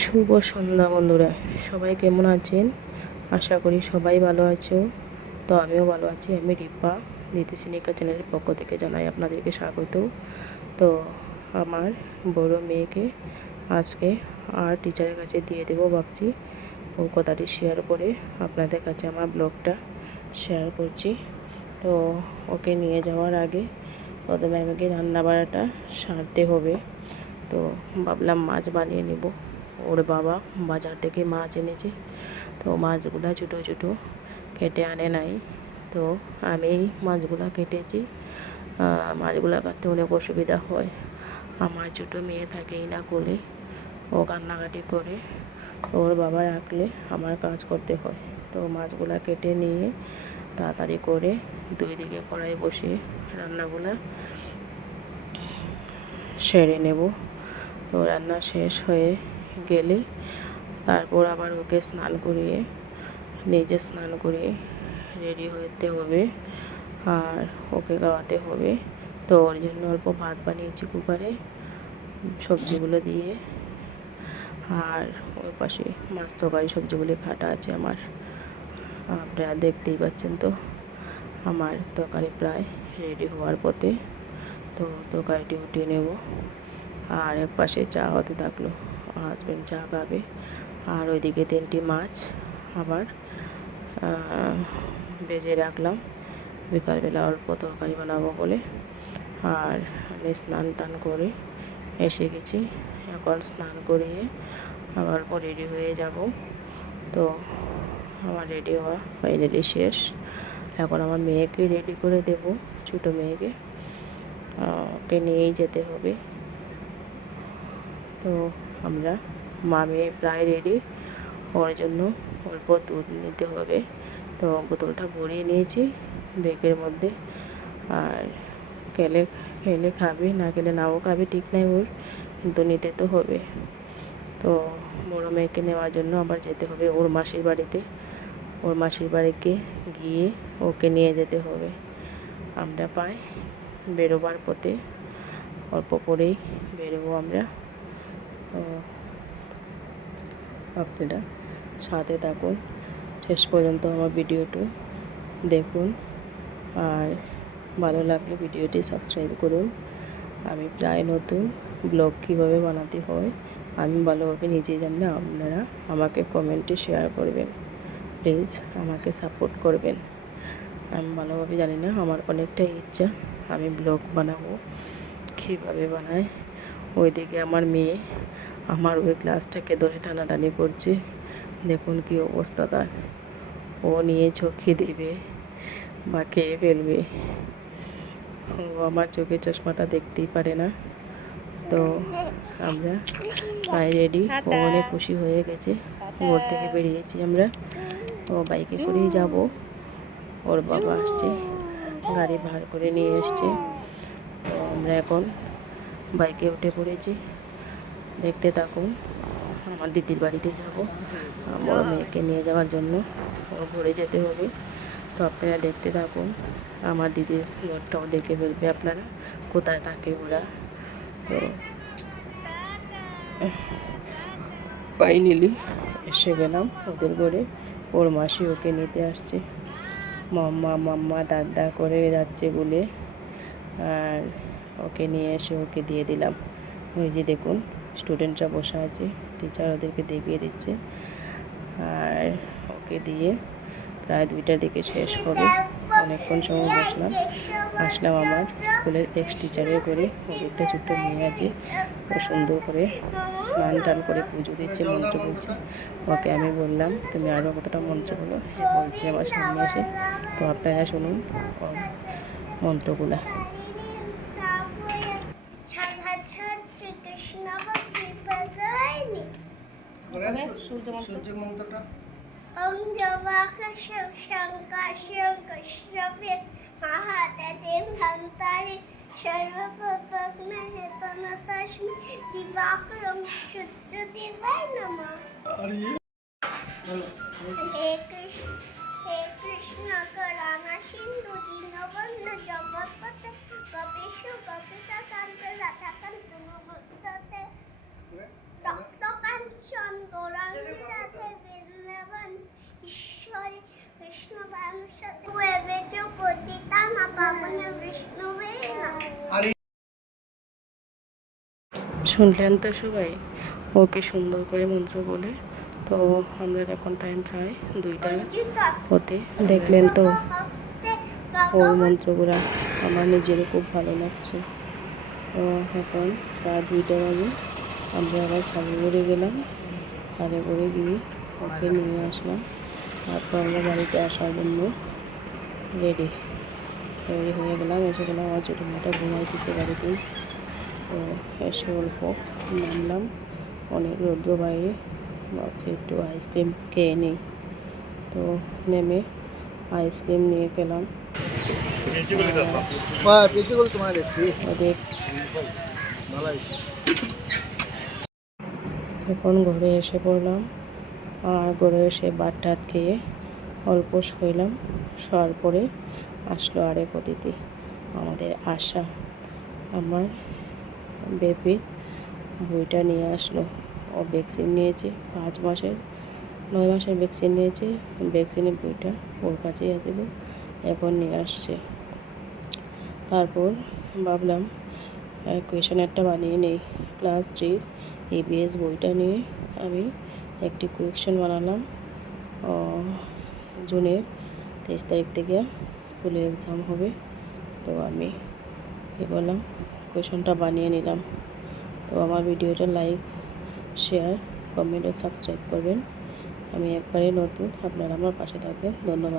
শুভ সন্ধ্যা বন্ধুরা, সবাই কেমন আছেন? আশা করি সবাই ভালো আছো। তো আমিও ভালো আছি। আমি রিপা, দিতি সিনিকা চ্যানেলের পক্ষ থেকে জানাই আপনাদেরকে স্বাগত। তো আমার বড় মেয়েকে আজকে আর টিচারের কাছে দিয়ে দেবো ভাবছি। ও কথাটি শেয়ার করে আপনাদের কাছে আমার ব্লগটা শেয়ার করছি। তো ওকে নিয়ে যাওয়ার আগে প্রথমে আমাকে রান্নাবাড়াটা সারতে হবে। তো ভাবলাম মাছ বানিয়ে নেব। ওর বাবা বাজার থেকে মাছ এনেছে, তো মাছগুলো ছোটো ছোটো কেটে আনে নাই, তো আমি মাছগুলো কেটেছি। মাছগুলো কাটতে অনেক অসুবিধা হয়। আমার ছোটো মেয়ে থাকেই না কোলে, ও কান্নাকাটি করে, ওর বাবা রাখলে আমার কাজ করতে হয়। তো মাছগুলো কেটে নিয়ে তাড়াতাড়ি করে দুই দিকে কড়াই বসিয়ে রান্নাগুলো সেরে নেব। তো রান্না শেষ হয়ে গেলে তারপর আবার ওকে স্নান করিয়ে, নিজে স্নান করিয়ে রেডি হতে হবে আর ওকে খাওয়াতে হবে। তো ওর জন্য অল্প ভাত বানিয়েছি কুকারে সবজিগুলো দিয়ে, আর ওই পাশে মাছ তরকারি সবজিগুলো কাটা আছে আমার। আপনারা দেখতেই পাচ্ছেন। তো আমার তরকারি প্রায় রেডি হওয়ার পথে। তো তরকারিটি উঠিয়ে নেব। আর এক পাশে চা হতে থাকলো, হাজব্যান্ড চা খাবে। আর ওইদিকে 3টি মাছ আবার ভেজে রাখলাম, বিকালবেলা অল্প তরকারি বানাবো বলে। আর আমি স্নান টান করে এসে গেছি। এখন স্নান করিয়ে আবার রেডি হয়ে যাব। তো আমার রেডি হওয়া ফাইনালি শেষ। এখন আমার মেয়েকে রেডি করে দেব, ছোটো মেয়েকে। ওকে নিয়েই যেতে হবে। তো আমরা মা মেয়ে প্রায় রেডি। ওর জন্য অল্প দুধ নিতে হবে। তো বোতলটা ভরিয়ে নিয়েছি ব্যাগের মধ্যে। আর খেলে খেলে খাবে, না খেলে নাও খাবে, ঠিক নাই ওর, কিন্তু নিতে তো হবে। তো বড়ো মেয়েকে নেওয়ার জন্য আবার যেতে হবে ওর মাসির বাড়িতে। ওর মাসির বাড়িতে গিয়ে ওকে নিয়ে যেতে হবে। আমরা প্রায় বেরোবার পথে, অল্প করেই বেরোবো আমরা। তো আপনারা সাথে থাকুন, শেষ পর্যন্ত আমার ভিডিওটি দেখুন। আর ভালো লাগলে ভিডিওটি সাবস্ক্রাইব করুন। আমি প্রায় নতুন ব্লগ কীভাবে বানাতে হয় আমি ভালোভাবে নিজেই জানি না, আপনারা আমাকে কমেন্টে শেয়ার করবেন। প্লিজ আমাকে সাপোর্ট করবেন। আমি ভালোভাবে জানি না, আমার অনেকটাই ইচ্ছা আমি ব্লগ বানাবো। কীভাবে বানায়, ওইদিকে আমার মেয়ে আমার ওই গ্লাসটাকে ধরে টানাটানি করছে। দেখুন কি অবস্থা তার। ও নিয়ে চোখে দেবে বা খেয়ে ফেলবে। ও আমার চোখের চশমাটা দেখতেই পারে না। তো আমরা প্রায় রেডি। ও অনেক খুশি হয়ে গেছে। ঘর থেকে বেরিয়েছি আমরা। ও বাইকে করেই যাব। ওর বাবা আসছে, গাড়ি ভাড়া করে নিয়ে এসছে। তো আমরা এখন বাইকে উঠে পড়েছি। দেখতে থাকুন। আমার দিদির বাড়িতে যাব বড় মেয়েকে নিয়ে যাওয়ার জন্য। ও ঘুরে যেতে হবে। তো আপনারা দেখতে থাকুন। আমার দিদির ঘরটাও দেখে ফেলবে আপনারা, কোথায় থাকে ওরা। তো ফাইনালি এসে গেলাম ওদের ঘরে। ওর মাসি ওকে নিতে আসছে, মাম্মা মাম্মা দাদা করে যাচ্ছে বলে। আর ওকে নিয়ে এসে ওকে দিয়ে দিলাম। ওই যে দেখুন স্টুডেন্টরা বসে আছে, টিচার ওদেরকে দেখিয়ে দিচ্ছে। আর ওকে দিয়ে প্রায় 2টার দিকে শেষ হবে। অনেকক্ষণ সময় বসলাম। আসলাম আমার স্কুলের এক্স টিচারের করে। ওর একটা ছোট্ট মেয়ে আছে, ও সুন্দর করে স্নান টান করে পুজো দিচ্ছে, মন্ত্র বলছে। ওকে আমি বললাম তুমি আরও কতটা মন্ত্র বলো, বলছে আমার সামনে এসে। তো আপনারা শুনুন ওর মন্ত্রগুলা। সূর্য মন্ত্রটা ওম জবাকাশং শঙ্কাশং কশ্যপে মহাদেব ধন্তারে সর্বপ্রথমে তনতস্মি দিবাকরং সূর্যদেবায় নমঃ। হে কৃষ্ণ করুণা সিন্ধু দীনবন্ধু জগৎপতে গোপীশ গোপিকা কান্ত রাধাকান্ত নমস্তে তপ্ত কাঞ্চন শুনলেন তো সবাই, ওকে সুন্দর করে মন্ত্র বলে। তো আমরা এখন টাইম প্রায় 2টা হতে, দেখলেন তো ওর মন্ত্রগুলা আমার নিজেরও খুব ভালো লাগছে। তো এখন প্রায় 2টা বাজে, আমরা আবার সাগরগড়ে গেলাম। সাগরগড়ে গিয়ে ওকে নিয়ে আসলাম, তারপর আমরা বাড়িতে আসার জন্য রেডি তৈরি হয়ে গেলাম। এসে গেলাম, আমার ছোটো মেয়েটা ঘুমাইতেছে বাড়িতেই। তো এসে অল্প নামলাম, অনেক রৌদ্র বাইরে, ভাবছি একটু আইসক্রিম খেয়ে নিই। তো নেমে আইসক্রিম নিয়ে গেলাম। ওদের এখন ঘরে এসে পড়লাম, আর ঘরে এসে ভাত টাত খেয়ে অল্প শুইলাম। শোয়ার পরে আসলো আরেক অতিথি, আমাদের আশা। আমার বেবি বইটা নিয়ে আসলো। ও ভ্যাকসিন নিয়েছে, 9 মাসের ভ্যাকসিন নিয়েছে। ভ্যাকসিনের বইটা ওর কাছেই আছে, এখন নিয়ে আসছে। তারপর ভাবলাম কোয়েশনেরটা বানিয়ে নেই। ক্লাস 3 EVS বইটা নিয়ে আমি একটি কোয়েশন বানালাম। জুনের 23 তারিখ থেকে স্কুলে এক্সাম হবে। তো আমি বললাম কোয়েশনটা বানিয়ে নিলাম। তো আমার ভিডিওটা লাইক, শেয়ার, কমেন্ট ও সাবস্ক্রাইব করবেন। আমি একবারে নতুন, আপনারা আমার পাশে থাকবেন। ধন্যবাদ।